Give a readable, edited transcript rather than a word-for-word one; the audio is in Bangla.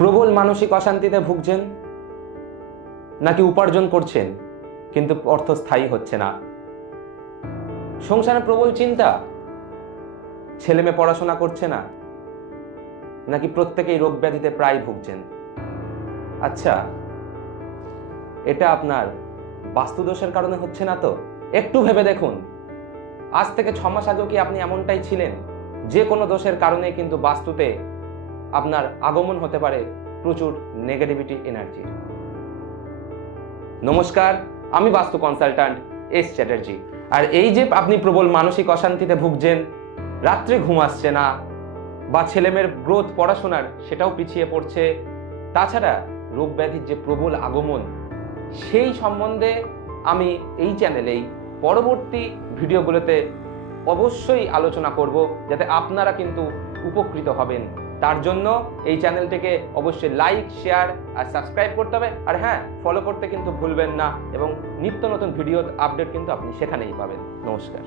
প্রবল মানসিক অশান্তিতে ভুগছেন, নাকি উপার্জন করছেন কিন্তু অর্থ স্থায়ী হচ্ছে না? সংসারে প্রবল চিন্তা, ছেলে মেয়ে পড়াশোনা করছে না, নাকি প্রত্যেকেই রোগ ব্যাধিতে প্রায় ভুগছেন? আচ্ছা, এটা আপনার বাস্তুদোষের কারণে হচ্ছে না তো? একটু ভেবে দেখুন, আজ থেকে 6 মাস আগেও কি আপনি এমনটাই ছিলেন? যে কোনো দোষের কারণে কিন্তু বাস্তুতে আপনার আগমন হতে পারে প্রচুর নেগেটিভিটি এনার্জির। নমস্কার, আমি বাস্তু কনসালট্যান্ট এস চ্যাটার্জি। আর এই যে আপনি প্রবল মানসিক অশান্তিতে ভুগছেন, রাত্রে ঘুম আসছে না, বা ছেলেমেয়ের গ্রোথ পড়াশোনার সেটাও পিছিয়ে পড়ছে, তাছাড়া রোগ ব্যাধির যে প্রবল আগমন, সেই সম্বন্ধে আমি এই চ্যানেলেই পরবর্তী ভিডিওগুলোতে অবশ্যই আলোচনা করব, যাতে আপনারা কিন্তু উপকৃত হবেন। তার জন্য এই চ্যানেলটিকে অবশ্যই লাইক, শেয়ার আর সাবস্ক্রাইব করতে হবে। আর হ্যাঁ, ফলো করতে কিন্তু ভুলবেন না, এবং নিত্য নতুন ভিডিও আপডেট কিন্তু আপনি সেখানেই পাবেন। নমস্কার।